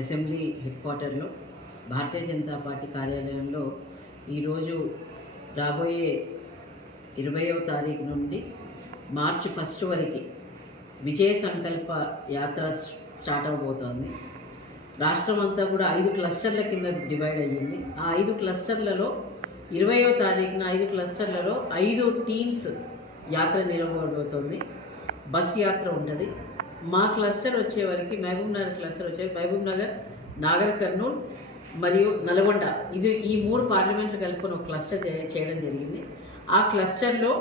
Assembly head క్వార్టర్లో Bharatiya Janata party కార్యాలయంలో ఈరోజు రాబోయే 20వ తారీఖు నుండి మార్చి 1 వరకు విజయ సంకల్ప యాత్ర స్టార్ట్ అవబోతోంది. రాష్ట్రం అంతా కూడా 5 క్లస్టర్ల కింద డివైడ్ అయ్యింది. ఆ 5 క్లస్టర్లలో 20వ తారీఖున 5 క్లస్టర్లలో 5 టీమ్స్ యాత్ర నిర్వహించబోతోంది. బస్ యాత్ర ఉంటుంది. మా క్లస్టర్ వచ్చేవరకు మహబూబ్ నగర్ క్లస్టర్ మహబూబ్ నగర్, నాగర్ కర్నూల్ మరియు నల్గొండ, ఈ 3 పార్లమెంట్లు కలుపుకొని ఒక క్లస్టర్ చేయడం జరిగింది. ఆ క్లస్టర్లో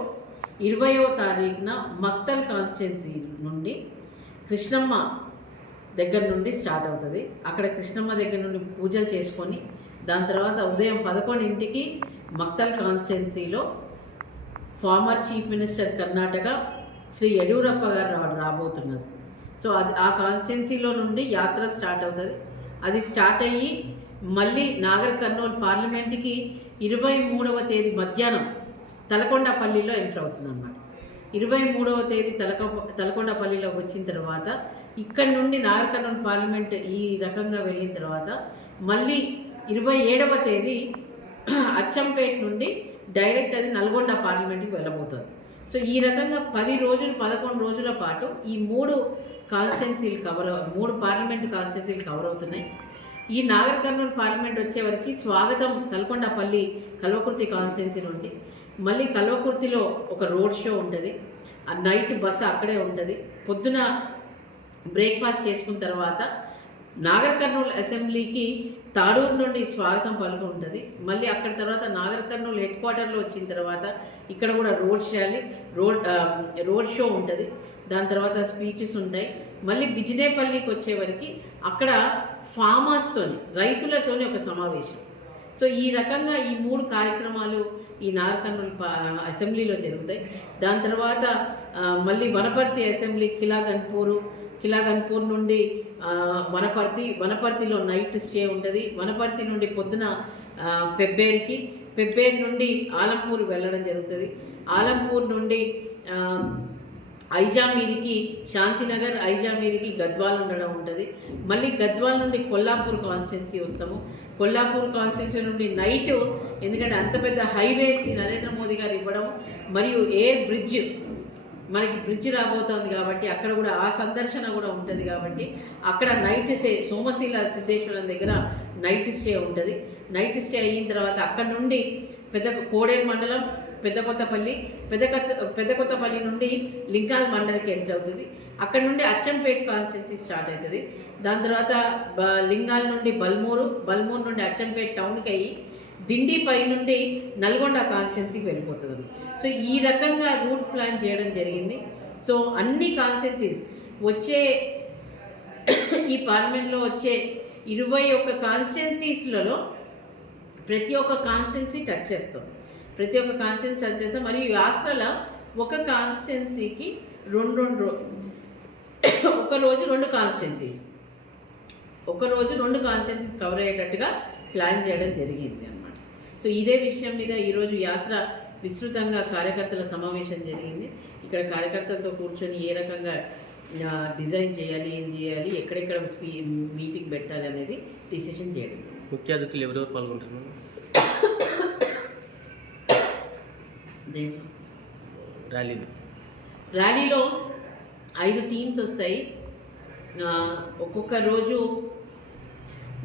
20వ తారీఖున మక్తల్ కాన్స్టిట్యున్సీ నుండి కృష్ణమ్మ దగ్గర నుండి స్టార్ట్ అవుతుంది. అక్కడ కృష్ణమ్మ దగ్గర నుండి పూజలు చేసుకొని దాని తర్వాత ఉదయం 11ంటికి మక్తల్ కాన్స్టిట్యున్సీలో former chief minister Karnataka Shri Yediyurappa గారు రాబోతున్నారు. సో ఆ కాన్స్టిట్యున్సీలో నుండి యాత్ర స్టార్ట్ అవుతుంది. అది స్టార్ట్ అయ్యి మళ్ళీ నాగర్ కర్నూలు పార్లమెంట్కి 23వ తేదీ మధ్యాహ్నం తలకొండపల్లిలో ఎంటర్ అవుతుంది అన్నమాట. 23వ తేదీ తలకొండపల్లిలో వచ్చిన తర్వాత ఇక్కడి నుండి నాగర్ కర్నూలు పార్లమెంట్ ఈ రకంగా వెళ్ళిన తర్వాత మళ్ళీ 27వ తేదీ అచ్చంపేట నుండి డైరెక్ట్ అది నల్గొండ పార్లమెంట్కి వెళ్ళబోతుంది. సో ఈ రకంగా 11 రోజుల పాటు ఈ 3 పార్లమెంట్ కాన్స్టిట్యున్సీలు కవర్ అవుతున్నాయి. ఈ నాగర్ కర్నూలు పార్లమెంట్ వచ్చేవరకు స్వాగతం తలకొండపల్లి కల్వకుర్తి కాన్స్టిట్యున్సీ నుండి, మళ్ళీ కల్వకుర్తిలో ఒక రోడ్ షో ఉంటుంది. ఆ నైట్ బస్సు అక్కడే ఉంటుంది. పొద్దున బ్రేక్ఫాస్ట్ చేసుకున్న తర్వాత నాగర్ కర్నూలు అసెంబ్లీకి తాడూరు నుండి స్వాగతం పలుకు ఉంటుంది. మళ్ళీ అక్కడ తర్వాత నాగర్ కర్నూలు హెడ్ క్వార్టర్లో వచ్చిన తర్వాత ఇక్కడ కూడా రోడ్ షో ఉంటుంది. దాని తర్వాత స్పీచెస్ ఉంటాయి. మళ్ళీ బిజినేపల్లికి వచ్చేవరకు అక్కడ ఫార్మర్స్తోని, రైతులతోని ఒక సమావేశం. సో ఈ రకంగా ఈ 3 కార్యక్రమాలు ఈ నాగర్ కర్నూలు అసెంబ్లీలో జరుగుతాయి. దాని తర్వాత మళ్ళీ వనపర్తి అసెంబ్లీ కిలాగన్పూర్ నుండి వనపర్తిలో నైట్ స్టే ఉంటుంది. వనపర్తి నుండి పొద్దున పెబ్బేరు నుండి ఆలంపూర్ వెళ్ళడం జరుగుతుంది. ఆలంపూర్ నుండి ఐజామీదికి శాంతినగర్, ఐజామీదికి గద్వాల్ ఉండడం ఉంటుంది. మళ్ళీ గద్వాల్ నుండి కొల్లాపూర్ కాన్స్టిట్యున్సీ వస్తాము. కొల్లాపూర్ కాన్స్టిట్యున్సీ నుండి నైట్, ఎందుకంటే అంత పెద్ద హైవేస్కి నరేంద్ర మోదీ గారు ఇవ్వడం మరియు ఎయిర్ మనకి బ్రిడ్జ్ రాబోతోంది కాబట్టి అక్కడ కూడా ఆ సందర్శన కూడా ఉంటుంది. కాబట్టి అక్కడ నైట్ స్టే సోమశీల సిద్ధేశ్వరం దగ్గర నైట్ స్టే ఉంటుంది. నైట్ స్టే అయిన తర్వాత అక్కడ నుండి కోడేరు మండలం పెద్దకొత్తపల్లి నుండి లింగాల్ మండలికి ఎంటర్ అవుతుంది. అక్కడ నుండి అచ్చంపేట కాన్స్టిట్యున్సీ స్టార్ట్ అవుతుంది. దాని తర్వాత లింగాల్ నుండి బల్మూరు నుండి అచ్చంపేట టౌన్కి అయ్యి దిండి పై నుండి నల్గొండ కాన్స్టిట్యున్సీకి వెళ్ళిపోతుంది. సో ఈ రకంగా రూట్ ప్లాన్ చేయడం జరిగింది. సో అన్ని కాన్స్టిట్యున్సీస్ వచ్చే ఈ పార్లమెంట్లో వచ్చే 21 కాన్స్టిట్యున్సీస్లలో ప్రతి ఒక్క కాన్స్టిట్యున్సీ టచ్ చేస్తాం. మరియు యాత్రల ఒక కాన్స్టిట్యున్సీకి ఒక రోజు 2 కాన్స్టిట్యున్సీస్ కవర్ అయ్యేటట్టుగా ప్లాన్ చేయడం జరిగింది అన్నమాట. సో ఇదే విషయం మీద ఈరోజు యాత్ర విస్తృతంగా కార్యకర్తల సమావేశం జరిగింది. ఇక్కడ కార్యకర్తలతో కూర్చొని ఏ రకంగా డిజైన్ చేయాలి, ఏం చేయాలి, ఎక్కడెక్కడ మీటింగ్ పెట్టాలి అనేది డిసిషన్ చేయడం. ముఖ్య అతిథులు ఎవరెవరు పాల్గొంటున్నారు? ర్యాలీలో 5 టీమ్స్ వస్తాయి. ఒక్కొక్క రోజు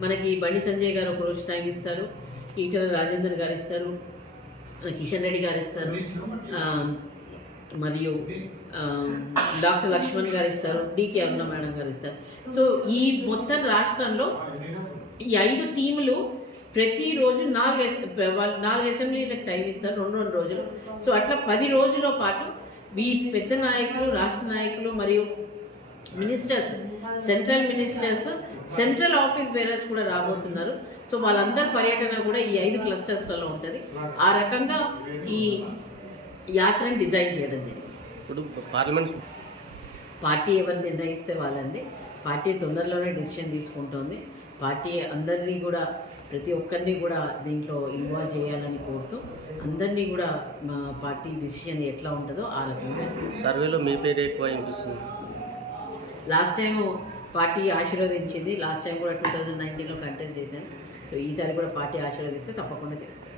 మనకి బండి సంజయ్ గారు ఒక రోజు టైం ఇస్తారు, ఈటల రాజేందర్ గారు ఇస్తారు, కిషన్ రెడ్డి గారు ఇస్తారు, మరియు డాక్టర్ లక్ష్మణ్ గారు ఇస్తారు, డికే అరుణ మేడం గారు ఇస్తారు. సో ఈ మొత్తం రాష్ట్రంలో ఈ 5 టీములు ప్రతిరోజు 4 అసెంబ్లీలకు టైం ఇస్తారు, 2 రోజులు. సో అట్లా 10 రోజుల పాటు ఈ పెద్ద నాయకులు, రాష్ట్ర నాయకులు మరియు మినిస్టర్స్, సెంట్రల్ ఆఫీస్ బేరర్స్ కూడా రాబోతున్నారు. సో వాళ్ళందరి పర్యటన కూడా ఈ 5 క్లస్టర్స్లలో ఉంటుంది. ఆ రకంగా ఈ యాత్రని డిజైన్ చేయడం జరిగింది. ఇప్పుడు పార్టీ ఎవరు నిర్ణయిస్తే వాళ్ళండి. పార్టీ తొందరలోనే డిసిషన్ తీసుకుంటుంది. పార్టీ అందరినీ కూడా, ప్రతి ఒక్కరిని కూడా దీంట్లో ఇన్వాల్వ్ చేయాలని కోరుతూ అందరినీ కూడా మా పార్టీ డిసిషన్ ఎట్లా ఉంటుందో ఆ రకంగా. సర్వేలో మీ పేరు ఎక్కువ వినిపిస్తుంది. లాస్ట్ టైము పార్టీ ఆశీర్వదించింది. లాస్ట్ టైం కూడా 2019లో కంటెస్ట్ చేశాను. సో ఈసారి కూడా పార్టీ ఆశీర్వదిస్తే తప్పకుండా చేస్తాను.